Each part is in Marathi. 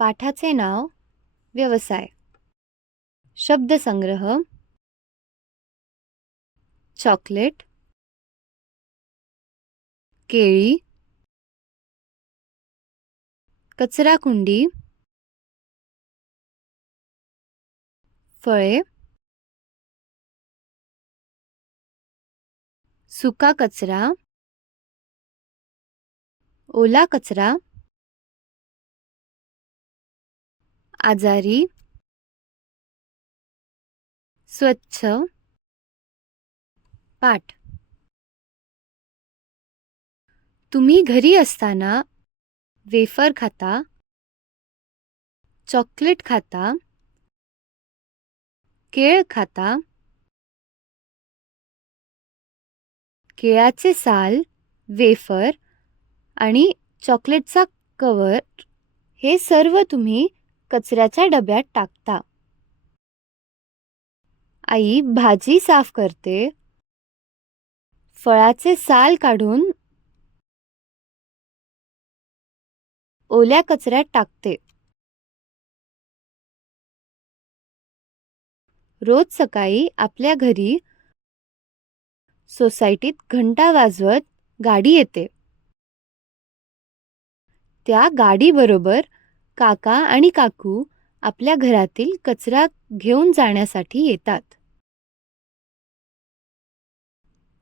पाठाचे नाव व्यवसाय. शब्दसंग्रह चॉकलेट, केळी, कचराकुंडी, फळे, सुका कचरा, ओला कचरा, आजारी, स्वच्छ, पाठ. तुम्ही घरी असताना वेफर खाता, चॉकलेट खाता, केळ खाता, केळाचे साल, वेफर आणि चॉकलेटचा कव्हर हे सर्व तुम्ही कचऱ्याच्या डब्यात टाकता. आई भाजी साफ करते, फळाचे साल काढून ओल्या कचऱ्यात टाकते. रोज सकाळी आपल्या घरी सोसायटीत घंटा वाजवत गाडी येते. त्या गाडीबरोबर काका आणि काकू आपल्या घरातील कचरा घेऊन जाण्यासाठी येतात.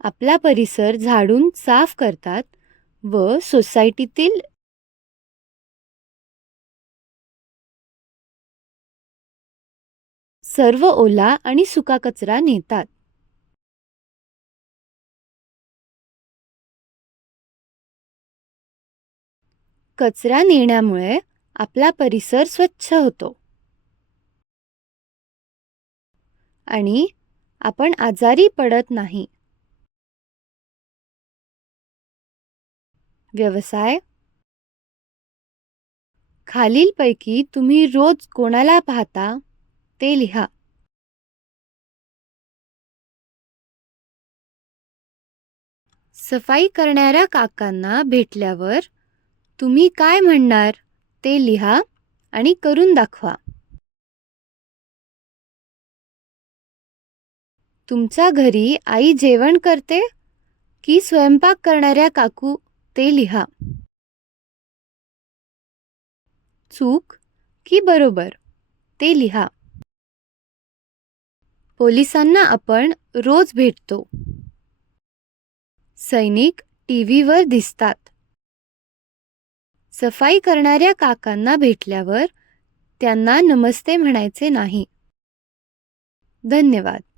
आपला परिसर झाडून साफ करतात व सोसायटीतील सर्व ओला आणि सुका कचरा नेतात. कचरा नेण्यामुळे आपला परिसर स्वच्छ होतो आणि आपण आजारी पडत नाही. व्यवसाय. खालीलपैकी तुम्ही रोज कोणाला पाहता ते लिहा. सफाई करणाऱ्या काकांना भेटल्यावर तुम्ही काय म्हणणार ते लिहा आणि करून दाखवा. तुमच्या घरी आई जेवण करते की स्वयंपाक करणाऱ्या काकू ते लिहा. चूक की बरोबर ते लिहा. पोलिसांना आपण रोज भेटतो. सैनिक टीव्हीवर दिसतात. सफाई करणाऱ्या काकांना भेटल्यावर त्यांना नमस्ते म्हणायचे नाही. धन्यवाद.